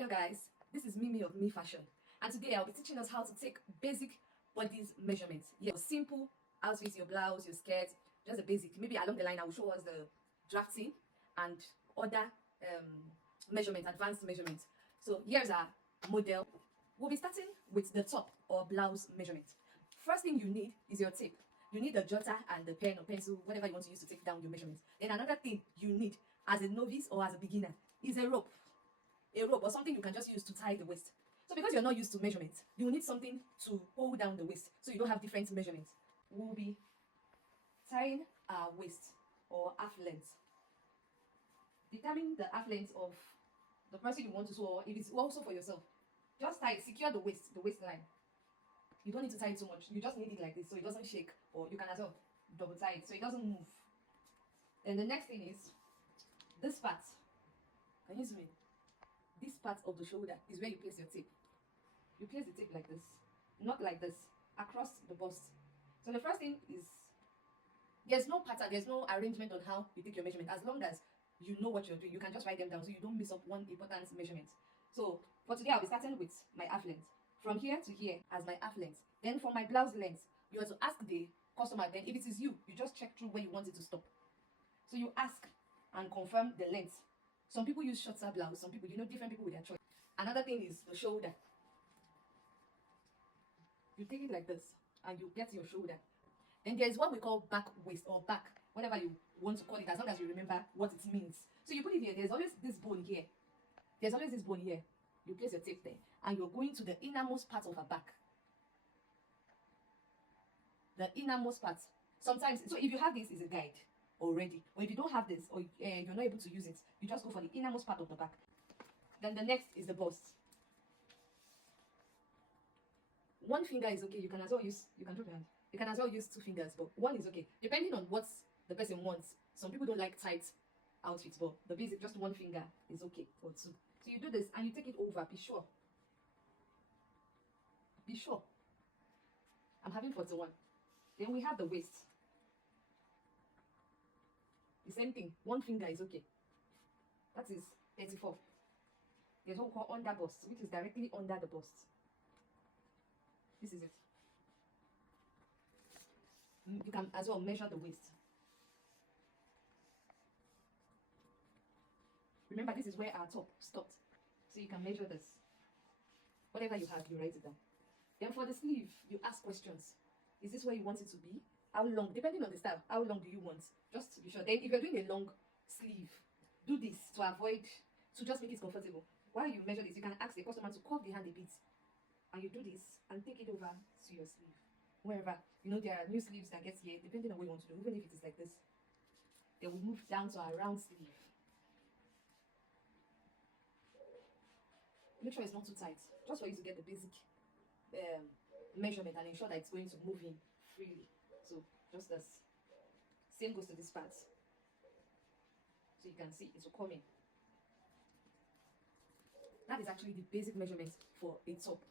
Hello guys, this is Mimi of Me Fashion, and today I'll be teaching us how to take basic bodice measurements. Yeah, simple outfits, your blouse, your skirt, just the basic. Maybe along the line I will show us the drafting and other measurements, advanced measurements. So here's our model. We'll be starting with the top or blouse measurement. First thing you need is your tape. You need the jotter and the pen or pencil, whatever you want to use to take down your measurements. Then another thing you need as a novice or as a beginner is a rope or something you can just use to tie the waist. So because you're not used to measurements, you will need something to hold down the waist so you don't have different measurements. We'll be tying our waist or half length. Determine the half length of the person you want to sew, or if it's also for yourself. Just tie it, secure the waistline. You don't need to tie it too much. You just need it like this so it doesn't shake, or you can as well double tie it so it doesn't move. And the next thing is this part. Can you zoom in? This part of the shoulder is where you place your tape. You place the tape like this, not like this, across the bust. So the first thing is, there's no pattern, there's no arrangement on how you take your measurement. As long as you know what you're doing, you can just write them down so you don't miss up one important measurement. So for today, I'll be starting with my half length. From here to here as my half length. Then for my blouse length, you have to ask the customer. Then if it is you just check through where you want it to stop. So you ask and confirm the length. Some people use shorter blouse, some people, different people with their choice. Another thing is the shoulder. You take it like this and you get your shoulder. Then there is what we call back waist or back, whatever you want to call it, as long as you remember what it means. So you put it here, there's always this bone here. There's always this bone here. You place your tape there and you're going to the innermost part of her back. The innermost part. Sometimes, so if you have this, is a guide already, or if you don't have this, or you're not able to use it, you just go for the innermost part of the back. Then the next is the bust. One finger is okay. You can as well use, you can drop your hand. You can as well use two fingers, but one is okay, depending on what the person wants. Some people don't like tight outfits, but the basic, just one finger is okay, or two. So you do this and you take it over. Be sure. Be sure. I'm having 41. Then we have the waist. The same thing. One finger is okay. That is 34. There's what we call under bust, which is directly under the bust. This is it. You can as well measure the waist. Remember, this is where our top stopped. So you can measure this. Whatever you have, you write it down. Then for the sleeve, you ask questions. Is this where you want it to be? How long? Depending on the style, how long do you want? Just to be sure. Then if you're doing a long sleeve, do this to just make it comfortable. While you measure this, you can ask the customer to curve the hand a bit. And you do this and take it over to your sleeve. Wherever. There are new sleeves that get here, depending on what you want to do. Even if it is like this, they will move down to a round sleeve. Make sure it's not too tight, just for you to get the basic measurement and ensure that it's going to move in freely. So just this. Same goes to this part. So you can see it will come in. That is actually the basic measurement for a top.